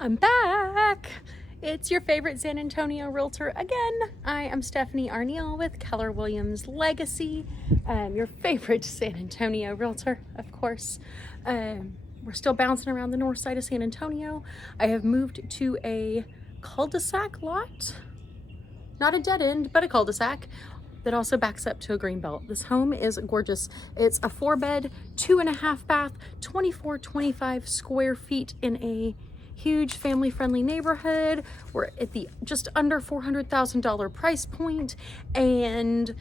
I'm back. It's your favorite San Antonio realtor again. I am Stephanie Arneal with Keller Williams Legacy, your favorite San Antonio realtor, of course. We're still bouncing around the north side of San Antonio. I have moved to a cul-de-sac lot, not a dead end, but a cul-de-sac that also backs up to a Greenbelt. This home is gorgeous. It's a 4-bed, 2.5 bath, 25 square feet in a huge family-friendly neighborhood. We're at the just under $400,000 price point, and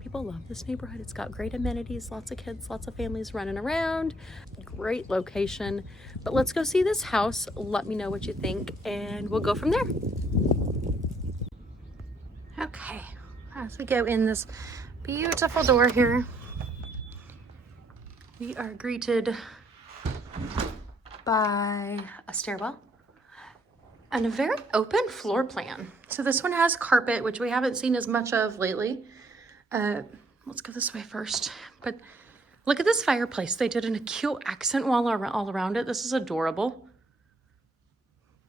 people love this neighborhood. It's got great amenities, lots of kids, lots of families running around, great location. But let's go see this house. Let me know what you think, and we'll go from there. Okay, as we go in this beautiful door here, we are greeted by a stairwell and a very open floor plan. So this one has carpet, which we haven't seen as much of lately. Let's go this way first. But look at this fireplace. They did a cute accent wall all around it. This is adorable.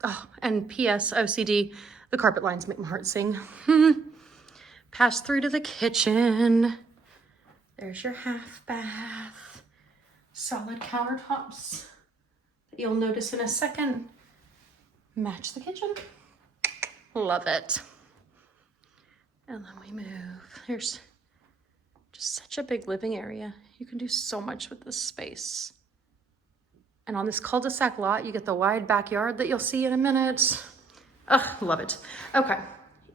Oh, and P.S. OCD, the carpet lines make my heart sing. Pass through to the kitchen. There's your half bath. Solid countertops that you'll notice in a second. Match the kitchen. Love it. And then we move. There's just such a big living area. You can do so much with this space. And on this cul-de-sac lot, you get the wide backyard that you'll see in a minute. Ugh, love it. Okay,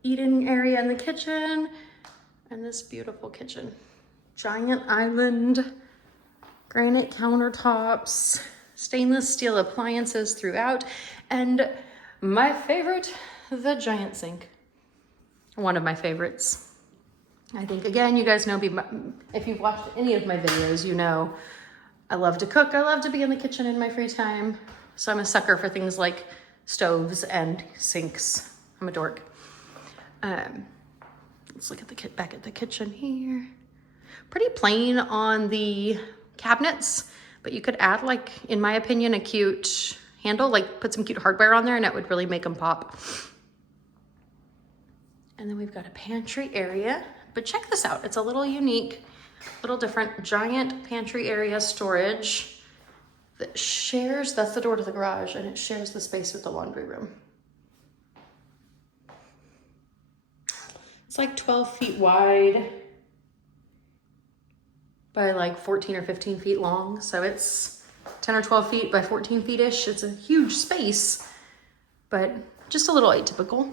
eating area in the kitchen, and this beautiful kitchen. Giant island, granite countertops, stainless steel appliances throughout, and my favorite, the giant sink. One of my favorites. I think, again, you guys know me, if you've watched any of my videos, you know I love to cook. I love to be in the kitchen in my free time. So I'm a sucker for things like stoves and sinks. I'm a dork. Let's look at the back at the kitchen here. Pretty plain on the cabinets, but you could add, like, in my opinion, a cute handle, like put some cute hardware on there, and it would really make them pop. And then we've got a pantry area, but check this out. It's a little unique, little different, giant pantry area storage that shares, that's the door to the garage, and it shares the space with the laundry room. It's like 12 feet wide by like 14 or 15 feet long. So it's 10 or 12 feet by 14 feet-ish. It's a huge space, but just a little atypical.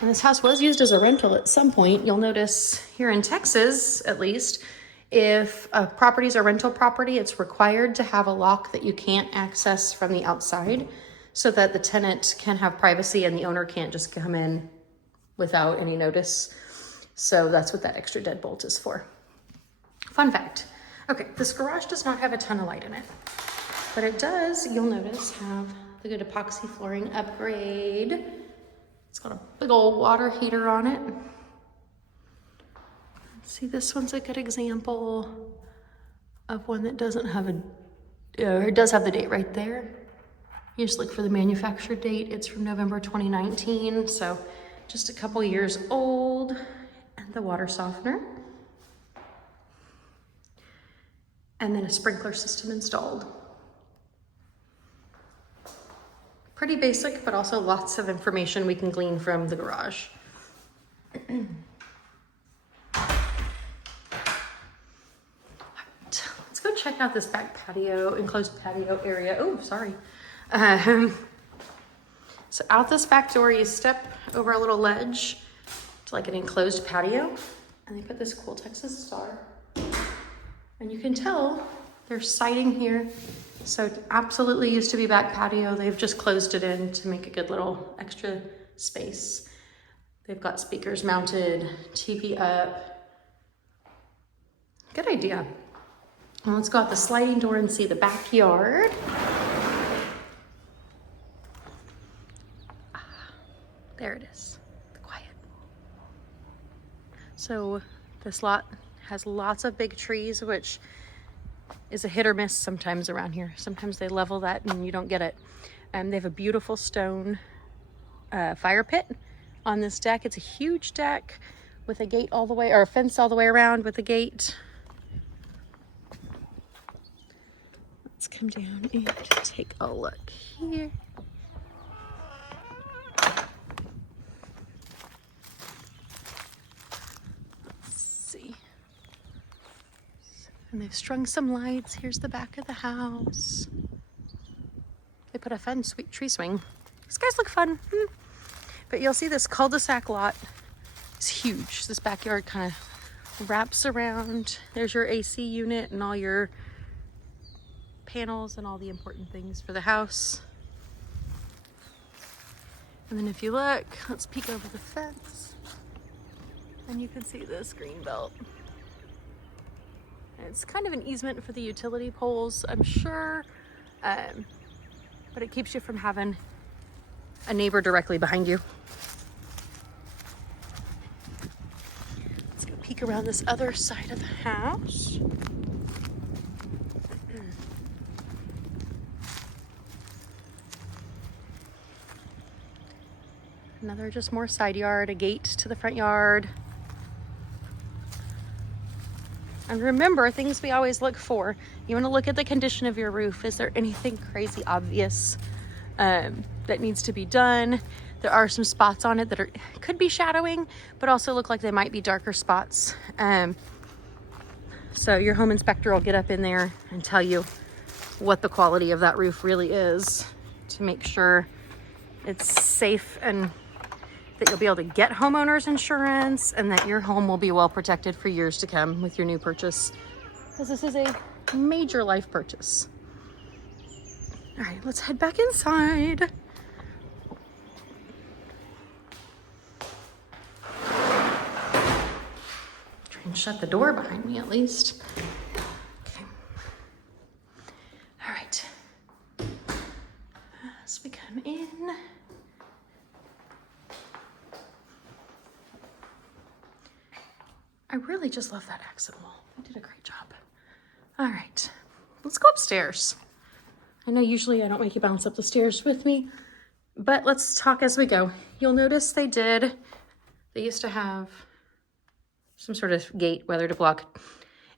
And this house was used as a rental at some point. You'll notice here in Texas, at least, if a property is a rental property, it's required to have a lock that you can't access from the outside so that the tenant can have privacy and the owner can't just come in without any notice. So that's what that extra deadbolt is for. Fun fact. Okay, this garage does not have a ton of light in it, but it does, you'll notice, have the good epoxy flooring upgrade. It's got a big old water heater on it. See, this one's a good example of one that doesn't have it does have the date right there. You just look for the manufacturer date. It's from November 2019, so just a couple years old. And the water softener. And then a sprinkler system installed. Pretty basic, but also lots of information we can glean from the garage. Let's go check out this back patio, enclosed patio area. Oh, sorry. So out this back door, you step over a little ledge to like an enclosed patio, and they put this cool Texas star. And you can tell there's siding here. So it absolutely used to be back patio. They've just closed it in to make a good little extra space. They've got speakers mounted, TV up. Good idea. And let's go out the sliding door and see the backyard. There it is, quiet. So this lot has lots of big trees, which is a hit or miss sometimes around here. Sometimes they level that and you don't get it. They have a beautiful stone fire pit on this deck. It's a huge deck with a gate all the way, or a fence all the way around with a gate. Let's come down and take a look here. Let's see. And they've strung some lights. Here's the back of the house. They put a fun sweet tree swing. These guys look fun. But you'll see this cul-de-sac lot is huge. This backyard kind of wraps around. There's your AC unit and all your panels and all the important things for the house. And then if you look, let's peek over the fence and you can see this Greenbelt. It's kind of an easement for the utility poles, I'm sure, but it keeps you from having a neighbor directly behind you. Let's go peek around this other side of the house. Another just more side yard, a gate to the front yard. And remember, things we always look for. You want to look at the condition of your roof. Is there anything crazy obvious that needs to be done? There are some spots on it that could be shadowing, but also look like they might be darker spots. So your home inspector will get up in there and tell you what the quality of that roof really is to make sure it's safe and that you'll be able to get homeowners insurance and that your home will be well protected for years to come with your new purchase, because this is a major life purchase. All right, let's head back inside. Try and shut the door behind me at least. Okay. All right. As we come in, I really just love that accent wall. They did a great job. All right, let's go upstairs. I know usually I don't make you bounce up the stairs with me, but let's talk as we go. You'll notice they used to have some sort of gate, whether to block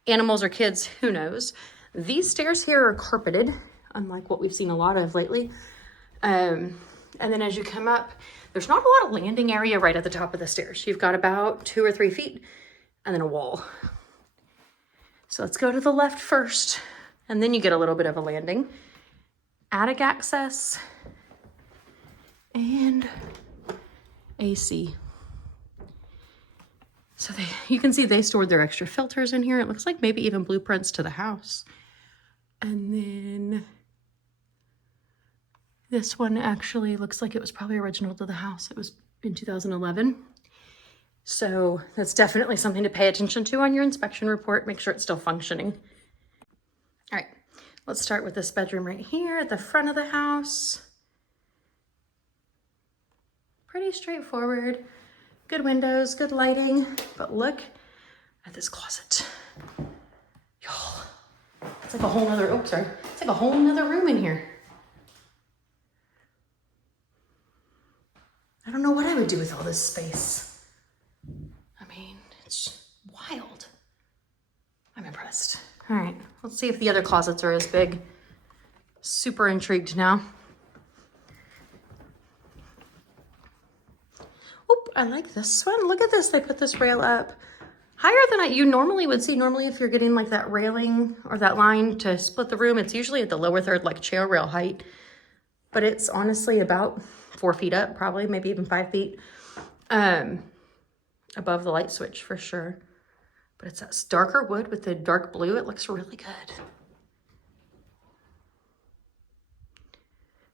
animals or kids, who knows. These stairs here are carpeted, unlike what we've seen a lot of lately. And then as you come up, there's not a lot of landing area right at the top of the stairs. You've got about 2 or 3 feet and then a wall. So let's go to the left first, and then you get a little bit of a landing. Attic access and AC. So you can see they stored their extra filters in here. It looks like maybe even blueprints to the house. And then this one actually looks like it was probably original to the house. It was in 2011. So that's definitely something to pay attention to on your inspection report. Make sure it's still functioning. All right, let's start with this bedroom right here at the front of the house. Pretty straightforward. Good windows, good lighting, but look at this closet. Y'all, it's like a whole nother, it's like a whole nother room in here. I don't know what I would do with all this space. I mean, it's wild. I'm impressed. All right, let's see if the other closets are as big. Super intrigued now. Oop, I like this one. Look at this, they put this rail up higher than you normally would see. Normally, if you're getting like that railing or that line to split the room, it's usually at the lower third, like chair rail height. But it's honestly about 4 feet up, probably, maybe even 5 feet. Above the light switch for sure. But it's that darker wood with the dark blue. It looks really good.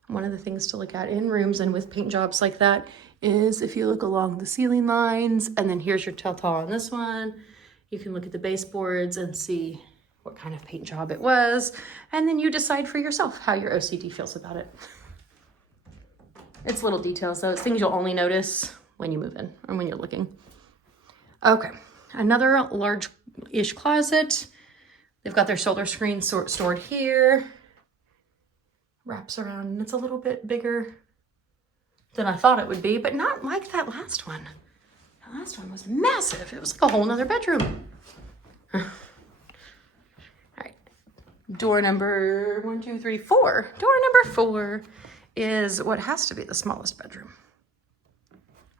One of the things to look at in rooms and with paint jobs like that is if you look along the ceiling lines, and then here's your telltale on this one, you can look at the baseboards and see what kind of paint job it was, and then you decide for yourself how your OCD feels about it. It's little details though. It's things you'll only notice when you move in or when you're looking. Okay, another large-ish closet They've got their solar screen stored here. Wraps around, and it's a little bit bigger than I thought it would be, but not like that last one. That last one was massive. It was like a whole nother bedroom. All right, door number 1, 2, 3, 4. Door number 4 is what has to be the smallest bedroom,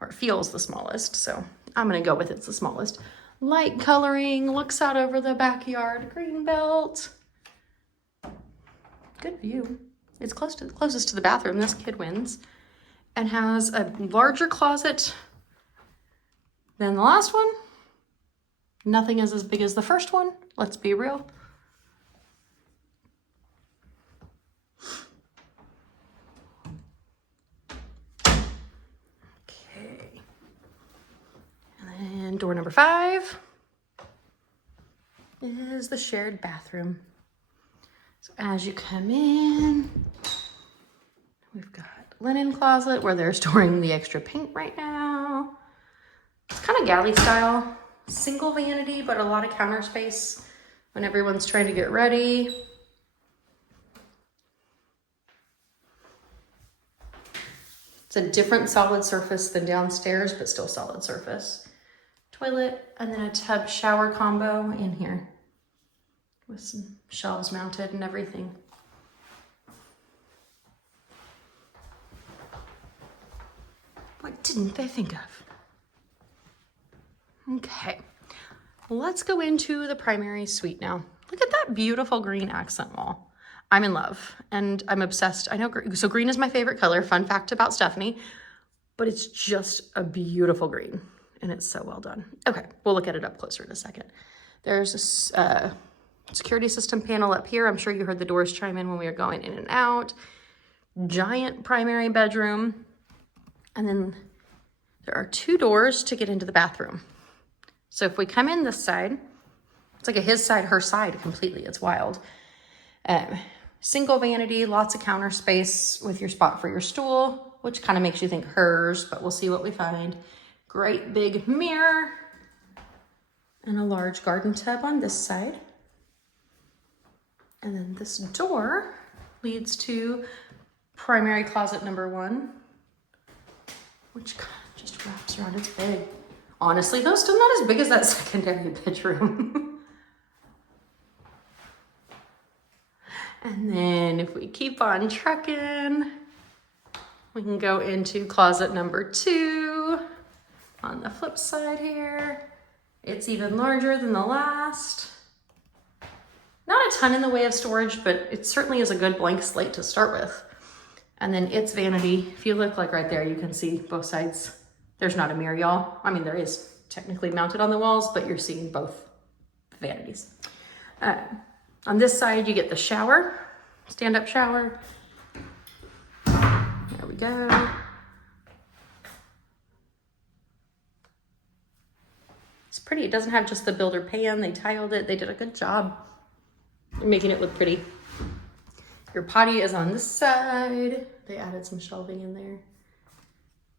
or it feels the smallest, so I'm gonna go with it's the smallest. Light coloring, looks out over the backyard, Greenbelt. Good view. It's closest to the bathroom. This kid wins. And has a larger closet than the last one. Nothing is as big as the first one. Let's be real. Okay. And then door number 5 is the shared bathroom. So as you come in, we've got linen closet where they're storing the extra paint right now. It's kind of galley style, single vanity, but a lot of counter space when everyone's trying to get ready. It's a different solid surface than downstairs, but still solid surface. Toilet, and then a tub shower combo in here with some shelves mounted and everything. What didn't they think of? Okay, let's go into the primary suite now. Look at that beautiful green accent wall. I'm in love and I'm obsessed. I know, so green is my favorite color. Fun fact about Stephanie, but it's just a beautiful green and it's so well done. Okay, we'll look at it up closer in a second. There's a security system panel up here. I'm sure you heard the doors chime in when we were going in and out. Giant primary bedroom. And then there are 2 doors to get into the bathroom. So if we come in this side, it's like a his side, her side completely. It's wild. Single vanity, lots of counter space with your spot for your stool, which kind of makes you think hers, but we'll see what we find. Great big mirror and a large garden tub on this side. And then this door leads to primary closet number 1, which kind of just wraps around. It's big. Honestly, though, still not as big as that secondary bedroom. And then if we keep on trucking, we can go into closet number 2 on the flip side here. It's even larger than the last. Not a ton in the way of storage, but it certainly is a good blank slate to start with. And then it's vanity. If you look like right there, you can see both sides. There's not a mirror, y'all. I mean, there is technically mounted on the walls, but you're seeing both vanities. On this side, you get the shower, stand-up shower. There we go. It's pretty. It doesn't have just the builder pan. They tiled it. They did a good job making it look pretty. Your potty is on this side. They added some shelving in there.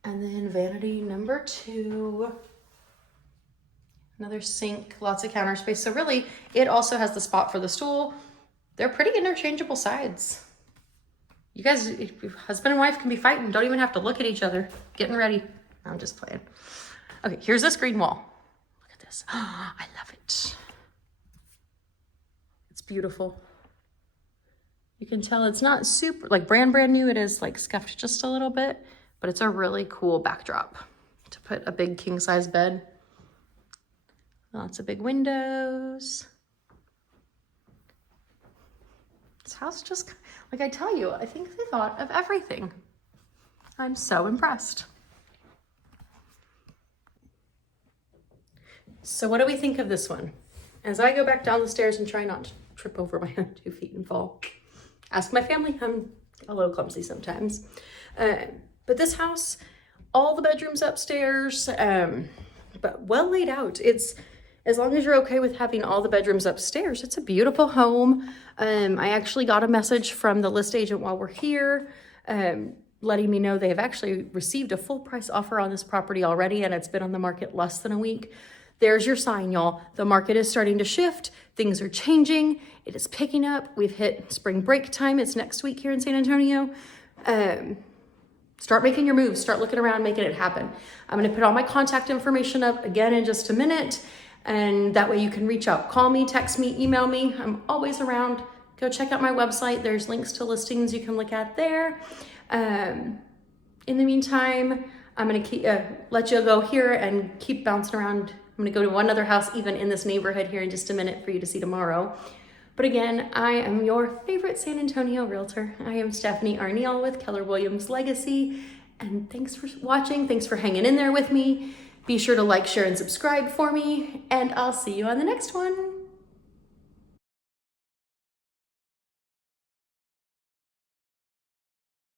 And then vanity number 2. Another sink, lots of counter space. So really, it also has the spot for the stool. They're pretty interchangeable sides. You guys, husband and wife can be fighting. Don't even have to look at each other. Getting ready. I'm just playing. Okay, here's this green wall. Look at this. Oh, I love it. It's beautiful. You can tell it's not super, like brand new. It is like scuffed just a little bit, but it's a really cool backdrop to put a big king size bed. Lots of big windows. This house just, like I tell you, I think they thought of everything. I'm so impressed. So what do we think of this one? As I go back down the stairs and try not to trip over my own 2 feet and fall. Ask my family, I'm a little clumsy sometimes. But this house, all the bedrooms upstairs, but well laid out. It's, as long as you're okay with having all the bedrooms upstairs, it's a beautiful home. I actually got a message from the list agent while we're here, letting me know they have actually received a full price offer on this property already, and it's been on the market less than a week. There's your sign, y'all. The market is starting to shift. Things are changing. It is picking up. We've hit spring break time. It's next week here in San Antonio. Start making your moves. Start looking around, making it happen. I'm going to put all my contact information up again in just a minute. And that way you can reach out. Call me, text me, email me. I'm always around. Go check out my website. There's links to listings you can look at there. In the meantime, I'm going to let you go here and keep bouncing around. I'm going to go to one other house even in this neighborhood here in just a minute for you to see tomorrow. But again, I am your favorite San Antonio realtor. I am Stephanie Arneal with Keller Williams Legacy. And thanks for watching. Thanks for hanging in there with me. Be sure to like, share, and subscribe for me. And I'll see you on the next one.